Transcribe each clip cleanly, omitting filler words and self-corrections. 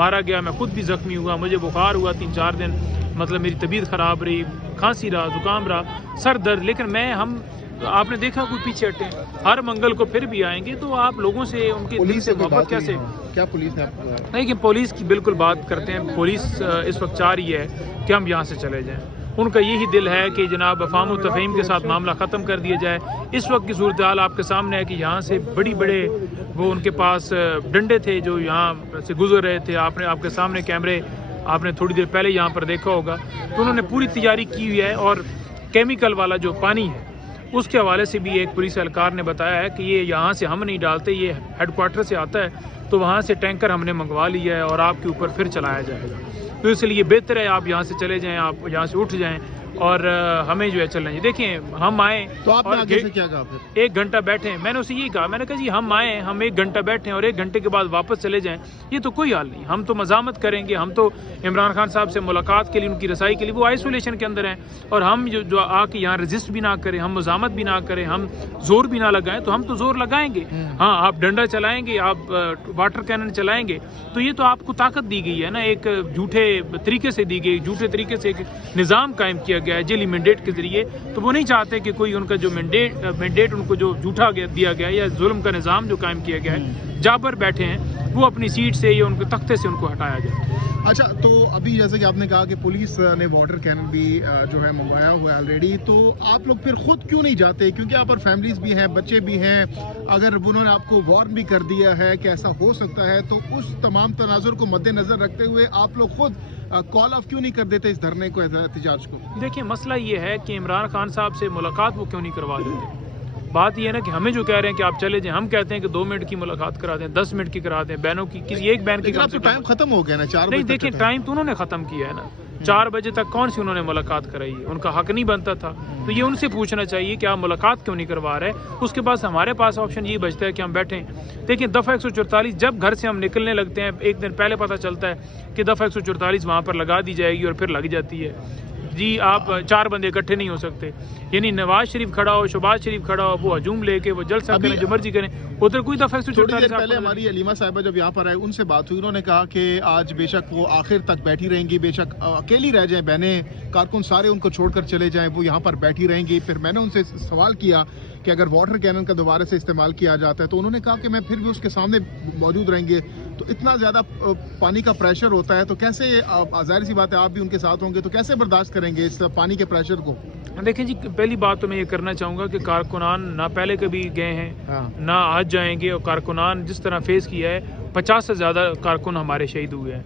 مارا گیا. میں خود بھی زخمی ہوا, مجھے بخار ہوا 3-4 دن, مطلب میری طبیعت خراب رہی, کھانسی رہا, زکام رہا, سر درد. لیکن ہم آپ نے دیکھا کوئی پیچھے ہٹے, ہر منگل کو پھر بھی آئیں گے. تو آپ لوگوں سے ان کے دل سے محبت کیسے, کیا پولیس نے نہیں کہ پولیس کی بالکل بات کرتے ہیں. پولیس اس وقت چاہ رہی ہے کہ ہم یہاں سے چلے جائیں. ان کا یہی دل ہے کہ جناب افہام و تفہیم کے ساتھ معاملہ ختم کر دیا جائے. اس وقت کی صورتحال آپ کے سامنے ہے کہ یہاں سے بڑے وہ ان کے پاس ڈنڈے تھے جو یہاں سے گزر رہے تھے. آپ کے سامنے کیمرے آپ نے تھوڑی دیر پہلے یہاں پر دیکھا ہوگا. تو انہوں نے پوری تیاری کی ہوئی ہے, اور کیمیکل والا جو پانی ہے اس کے حوالے سے بھی ایک پولیس اہلکار نے بتایا ہے کہ یہ یہاں سے ہم نہیں ڈالتے, یہ ہیڈ کوارٹر سے آتا ہے. تو وہاں سے ٹینکر ہم نے منگوا لیا ہے اور آپ کے اوپر پھر چلایا جائے گا. تو اس لیے بہتر ہے آپ یہاں سے چلے جائیں, آپ یہاں سے اٹھ جائیں اور ہمیں جو ہے چلنا چاہیے. دیکھیں ہم آئیں تو آپ نے آگے سے کیا کہا پھر؟ 1 گھنٹہ بیٹھیں. میں نے اسے یہی کہا, میں نے کہا جی ہم آئیں, ہم 1 گھنٹہ بیٹھیں اور 1 گھنٹے کے بعد واپس چلے جائیں, یہ تو کوئی حال نہیں. ہم تو مزاحمت کریں گے, ہم تو عمران خان صاحب سے ملاقات کے لیے, ان کی رسائی کے لیے, وہ آئسولیشن کے اندر ہیں, اور ہم جو آ کے یہاں رجسٹ بھی نہ کریں, ہم مزاحمت بھی نہ کریں, ہم زور بھی نہ لگائیں. تو ہم تو زور لگائیں گے. ہاں آپ ڈنڈا چلائیں گے, آپ واٹر کینن چلائیں گے, تو یہ تو آپ کو طاقت دی گئی ہے نا, ایک جھوٹے طریقے سے دی گئی, جھوٹے طریقے سے ایک نظام قائم کیا گیا ہے جیلی مینڈیٹ کے ذریعے. تو وہ نہیں چاہتے کہ کوئی ان کا جو مینڈیٹ ان کو جو جھوٹا دیا گیا ہے یا ظلم کا نظام جو قائم کیا گیا ہے, جہاں پر بیٹھے ہیں وہ اپنی سیٹ سے یا ان کے تختے سے ان کو ہٹایا جائے. اچھا, تو ابھی جیسے کہ آپ نے کہا کہ پولیس نے واٹر کینن بھی جو ہے منگوایا ہوا ہے آلریڈی, تو آپ لوگ پھر خود کیوں نہیں جاتے؟ کیونکہ آپ پر فیملیز بھی ہیں, بچے بھی ہیں. اگر انہوں نے آپ کو وارن بھی کر دیا ہے کہ ایسا ہو سکتا ہے, تو اس تمام تناظر کو مد نظر رکھتے ہوئے آپ لوگ خود کال آف کیوں نہیں کر دیتے اس دھرنے کو, احتجاج کو؟ دیکھیں مسئلہ یہ ہے کہ عمران خان صاحب سے ملاقات وہ کیوں نہیں کروا دیتے. بات یہ ہے نا کہ ہمیں جو کہہ رہے ہیں کہ آپ چلے جائیں, ہم کہتے ہیں کہ 2 منٹ کی ملاقات کرا دیں, 10 منٹ کی کرا دیں, بہنوں کی کسی ایک بہن کی. اب تو ٹائم ختم ہو گیا نا, 4 بجے. نہیں دیکھیں ٹائم تو انہوں نے ختم کیا ہے نا, 4 بجے تک کون سی انہوں نے ملاقات کرائی ہے, ان کا حق نہیں بنتا تھا. تو یہ ان سے پوچھنا چاہیے کہ آپ ملاقات کیوں نہیں کروا رہے. اس کے بعد ہمارے پاس آپشن یہی بچتا ہے کہ ہم بیٹھیں. دیکھیں دفعہ 144 جب گھر سے ہم نکلنے لگتے ہیں, 1 دن پہلے پتہ چلتا ہے کہ دفعہ 144 وہاں پر لگا دی جائے گی اور پھر لگ جاتی ہے. جی آپ 4 بندے اکٹھے نہیں ہو سکتے, یعنی نواز شریف کھڑا ہو, شہباز شریف کھڑا ہو, وہ ہجوم لے کے وہ جلسہ کریں, جو مرضی کریں, ادھر کوئی دفعہ 144. پہلے ہماری علیمہ صاحبہ جب یہاں پر آئے, ان سے بات ہوئی, انہوں نے کہا کہ آج بے شک وہ آخر تک بیٹھی رہیں گی, بے شک اکیلی رہ جائیں, بہنیں کارکن سارے ان کو چھوڑ کر چلے جائیں, وہ یہاں پر بیٹھی رہیں گی. پھر میں نے ان سے سوال کیا کہ اگر واٹر کینن کا دوبارہ سے استعمال کیا جاتا ہے, تو انہوں نے کہا کہ میں پھر بھی اس کے سامنے موجود رہیں گے. تو اتنا زیادہ پانی کا پریشر ہوتا ہے, تو کیسے, ظاہر سی بات ہے آپ بھی ان کے ساتھ ہوں گے, تو کیسے برداشت کریں گے اس پانی کے پریشر کو؟ دیکھیں جی, پہلی بات تو میں یہ کرنا چاہوں گا کہ کارکنان نہ پہلے کبھی گئے ہیں نہ آج جائیں گے, اور کارکنان جس طرح فیس کیا ہے, 50 سے زیادہ کارکن ہمارے شہید ہوئے ہیں,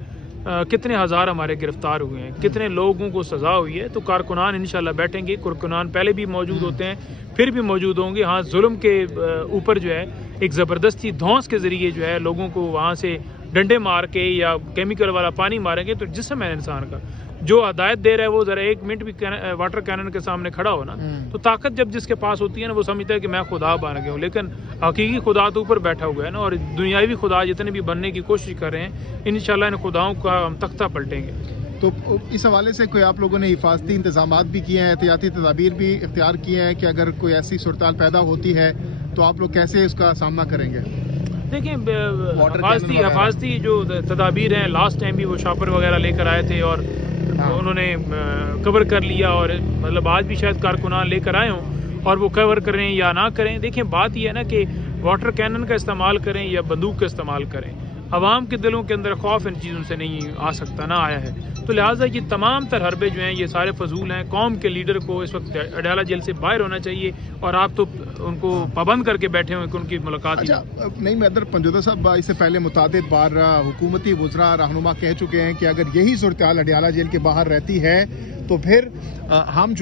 کتنے ہزار ہمارے گرفتار ہوئے ہیں, کتنے لوگوں کو سزا ہوئی ہے. تو کارکنان انشاءاللہ بیٹھیں گے. کارکنان پہلے بھی موجود ہوتے ہیں, پھر بھی موجود ہوں گے. ہاں ظلم کے اوپر جو ہے ایک زبردستی دھونس کے ذریعے جو ہے لوگوں کو وہاں سے ڈنڈے مار کے یا کیمیکل والا پانی ماریں گے. تو جسم ہے انسان کا, جو ہدایت دے رہا ہے وہ ذرا 1 منٹ بھی واٹر کینن کے سامنے کھڑا ہو نا, تو طاقت جب جس کے پاس ہوتی ہے نا, وہ سمجھتا ہے کہ میں خدا بن گیا ہوں. لیکن حقیقی خدا تو اوپر بیٹھا ہوا ہے نا, اور دنیاوی خدا جتنے بھی بننے کی کوشش کر رہے ہیں, انشاءاللہ ان خداؤں کا ہم تختہ پلٹیں گے. تو اس حوالے سے کوئی آپ لوگوں نے حفاظتی انتظامات بھی کیے ہیں, احتیاطی تدابیر بھی اختیار کیے ہیں کہ اگر کوئی ایسی صورتحال پیدا ہوتی ہے تو آپ لوگ کیسے اس کا سامنا کریں گے؟ دیکھیں حفاظتی جو تدابیر ہیں, لاسٹ ٹائم بھی وہ شاپر وغیرہ لے کر آئے تھے اور انہوں نے کور کر لیا, اور مطلب آج بھی شاید کارکنان لے کر آئے ہوں اور وہ کور کریں یا نہ کریں. دیکھیں بات یہ ہے نا کہ واٹر کینن کا استعمال کریں یا بندوق کا استعمال کریں, عوام کے دلوں کے اندر خوف ان چیزوں سے نہیں آ سکتا, نہ آیا ہے. تو لہٰذا یہ تمام تر حربے جو ہیں یہ سارے فضول ہیں. قوم کے لیڈر کو اس وقت اڈیالہ جیل سے باہر ہونا چاہیے, اور آپ تو ان کو پابند کر کے بیٹھے ہوئے کہ ان کی ملاقات. اچھا نہیں, مہدر پنجودا صاحب اس سے پہلے متعدد بار حکومتی وزراء رہنما کہہ چکے ہیں کہ اگر یہی صورتحال اڈیالہ جیل کے باہر رہتی ہے تو پھر ہم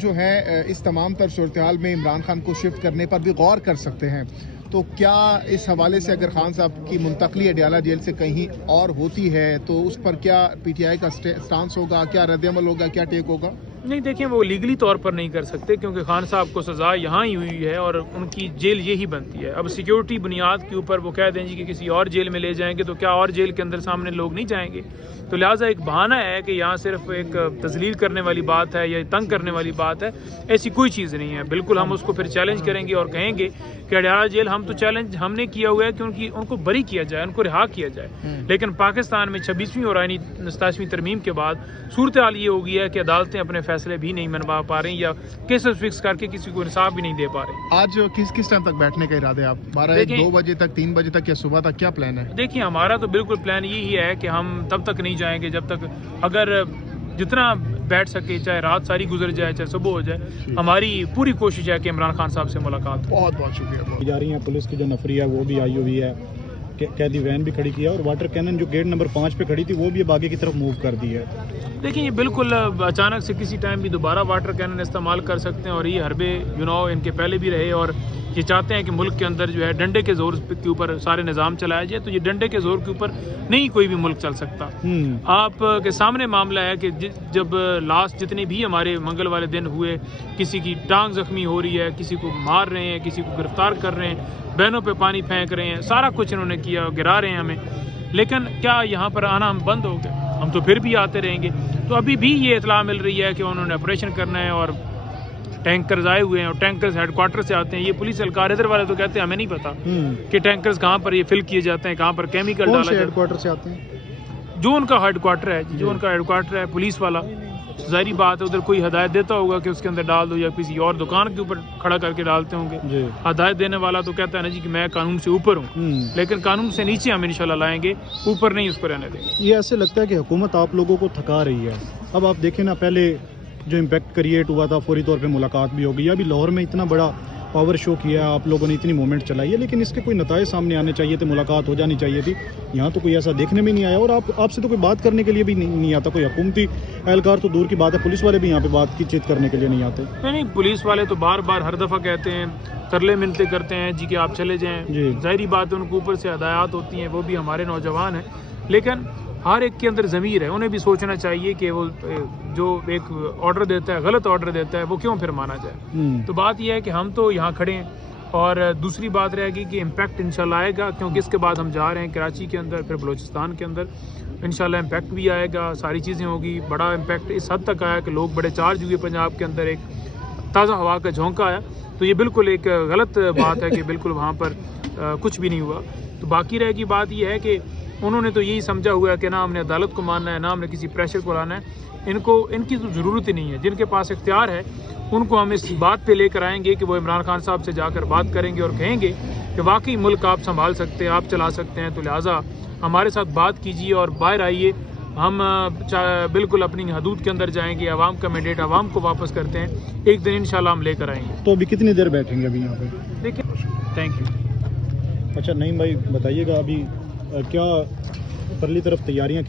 جو ہے اس تمام تر صورتحال میں عمران خان کو شفٹ کرنے پر بھی غور کر سکتے ہیں. تو کیا اس حوالے سے اگر خان صاحب کی منتقلی اڈیالہ جیل سے کہیں اور ہوتی ہے تو اس پر کیا پی ٹی آئی کا سٹانس ہوگا, کیا رد عمل ہوگا, کیا ٹیک ہوگا؟ نہیں دیکھیں وہ لیگلی طور پر نہیں کر سکتے کیونکہ خان صاحب کو سزا یہاں ہی ہوئی ہے اور ان کی جیل یہی بنتی ہے. اب سیکیورٹی بنیاد کے اوپر وہ کہہ دیں جی کہ کسی اور جیل میں لے جائیں گے تو کیا اور جیل کے اندر سامنے لوگ نہیں جائیں گے؟ تو لہٰذا ایک بہانہ ہے کہ یہاں صرف ایک تذلیل کرنے والی بات ہے یا تنگ کرنے والی بات ہے، ایسی کوئی چیز نہیں ہے. بالکل ہم اس کو پھر چیلنج کریں گے اور کہیں گے کہ اڈیالہ جیل ہم تو چیلنج ہم نے کیا ہوا ہے کہ ان کو بری کیا جائے، ان کو رہا کیا جائے. لیکن پاکستان میں 26ویں اور آئینی 27ویں ترمیم کے بعد صورتحال یہ ہو گئی ہے کہ عدالتیں اپنے فیصلے بھی نہیں منوا پا رہی یا کیسز فکس کر کے کسی کو انصاف بھی نہیں دے پا رہے. آج کس ٹائم تک بیٹھنے کا ارادہ ہے آپ؟ 2 بجے تک، 3 بجے تک یا صبح تک کیا پلان ہے؟ دیکھیں ہمارا تو بالکل پلان یہی ہے کہ ہم تب تک نہیں جائیں گے جب تک اگر جتنا بیٹھ سکے، چاہے رات ساری گزر جائے چاہے صبح ہو جائے، ہماری پوری کوشش ہے کہ عمران خان صاحب سے ملاقات ہو. بہت بہت شکریہ. جا رہی ہیں پولیس کی جو نفری ہے وہ بھی آئی ہوئی ہے، قیدی وین بھی کھڑی کیا اور واٹر کینن جو گیٹ نمبر 5 پہ کھڑی تھی وہ بھی اب آگے کی طرف موو کر دی ہے. دیکھیں یہ بالکل اچانک سے کسی ٹائم بھی دوبارہ واٹر کینن استعمال کر سکتے ہیں اور یہ حربے ان کے پہلے بھی رہے اور یہ چاہتے ہیں کہ ملک کے اندر جو ہے ڈنڈے کے زور کے اوپر سارے نظام چلایا جائے. تو یہ ڈنڈے کے زور کے اوپر نہیں کوئی بھی ملک چل سکتا. آپ کے سامنے معاملہ ہے کہ جب لاسٹ جتنے بھی ہمارے منگل والے دن ہوئے، کسی کی ٹانگ زخمی ہو رہی ہے، کسی کو مار رہے ہیں، کسی کو گرفتار کر رہے ہیں، بہنوں پہ پانی پھینک رہے ہیں، سارا کچھ انہوں نے کیا، گرا رہے ہیں ہمیں. لیکن کیا یہاں پر آنا ہم بند ہو گئے؟ ہم تو پھر بھی آتے رہیں گے. تو ابھی بھی یہ اطلاع مل رہی ہے کہ انہوں نے آپریشن کرنا ہے اور ٹینکرز آئے ہوئے ہیں اور ٹینکرز ہیڈ کوارٹر سے آتے ہیں. یہ پولیس اہلکار ادھر والے تو کہتے ہیں ہمیں نہیں پتا کہ ٹینکرز کہاں پر یہ فل کیے جاتے ہیں، کہاں پر کیمیکل ڈالا جاتا ہے. ہیڈ کوارٹر سے آتے ہیں جو ان کا ہیڈ کوارٹر ہے، جو ان کا ہیڈ کوارٹر ہے پولیس والا، ظاہری بات ہے ادھر کوئی ہدایت دیتا ہوگا کہ اس کے اندر ڈال دو یا کسی اور دکان کے اوپر کھڑا کر کے ڈالتے ہوں گے. ہدایت دینے والا تو کہتا ہے نا جی کہ میں قانون سے اوپر ہوں، لیکن قانون سے نیچے ہم انشاءاللہ لائیں گے، اوپر نہیں اس کو رہنے دیں گے. یہ ایسے لگتا ہے کہ حکومت آپ لوگوں کو تھکا رہی ہے. اب آپ دیکھیں نا، پہلے جو امپیکٹ کریٹ ہوا تھا فوری طور پہ ملاقات بھی ہو گئی. ابھی لاہور میں اتنا بڑا پاور شو کیا ہے آپ لوگوں نے، اتنی موومنٹ چلائی ہے، لیکن اس کے کوئی نتائج سامنے آنے چاہیے تھے، ملاقات ہو جانی چاہیے تھی. یہاں تو کوئی ایسا دیکھنے میں نہیں آیا اور آپ سے تو کوئی بات کرنے کے لیے بھی نہیں آتا. کوئی حکومتی اہلکار تو دور کی بات ہے، پولیس والے بھی یہاں پہ بات کی چیت کرنے کے لیے نہیں آتے. نہیں پولیس والے تو بار بار ہر دفعہ کہتے ہیں، ترلے منتیں کرتے ہیں جی کہ آپ چلے جائیں. ظاہری بات ہے ان کو اوپر سے ہدایات ہوتی ہیں، وہ بھی ہمارے نوجوان ہیں، لیکن ہر ایک کے اندر ضمیر ہے. انہیں بھی سوچنا چاہیے کہ وہ جو ایک آرڈر دیتا ہے، غلط آرڈر دیتا ہے، وہ کیوں پھر مانا جائے. تو بات یہ ہے کہ ہم تو یہاں کھڑے ہیں اور دوسری بات رہے گی کہ امپیکٹ انشاءاللہ آئے گا، کیونکہ اس کے بعد ہم جا رہے ہیں کراچی کے اندر، پھر بلوچستان کے اندر انشاءاللہ امپیکٹ بھی آئے گا، ساری چیزیں ہوگی. بڑا امپیکٹ اس حد تک آیا کہ لوگ بڑے چارج ہوئے، پنجاب کے اندر ایک تازہ ہوا کا جھونکا آیا. تو یہ بالکل ایک غلط بات ہے کہ بالکل وہاں پر کچھ بھی نہیں ہوا. تو باقی رہے گی بات یہ ہے کہ انہوں نے تو یہی سمجھا ہوا ہے کہ نہ ہم نے عدالت کو ماننا ہے، نہ ہم نے کسی پریشر کو لانا ہے. ان کی تو ضرورت ہی نہیں ہے. جن کے پاس اختیار ہے ان کو ہم اس بات پہ لے کر آئیں گے کہ وہ عمران خان صاحب سے جا کر بات کریں گے اور کہیں گے کہ واقعی ملک آپ سنبھال سکتے ہیں، آپ چلا سکتے ہیں. تو لہٰذا ہمارے ساتھ بات کیجیے اور باہر آئیے. ہم بالکل اپنی حدود کے اندر جائیں گے. عوام کا مینڈیٹ عوام کو واپس کرتے ہیں، ایک دن انشاءاللہ ہم لے کر آئیں گے. تو ابھی کتنی دیر بیٹھیں گے ابھی یہاں پہ؟ دیکھیں، تھینک یو. اچھا نعیم بھائی بتائیے گا ابھی کیا پرلی طرف تیاریاں کی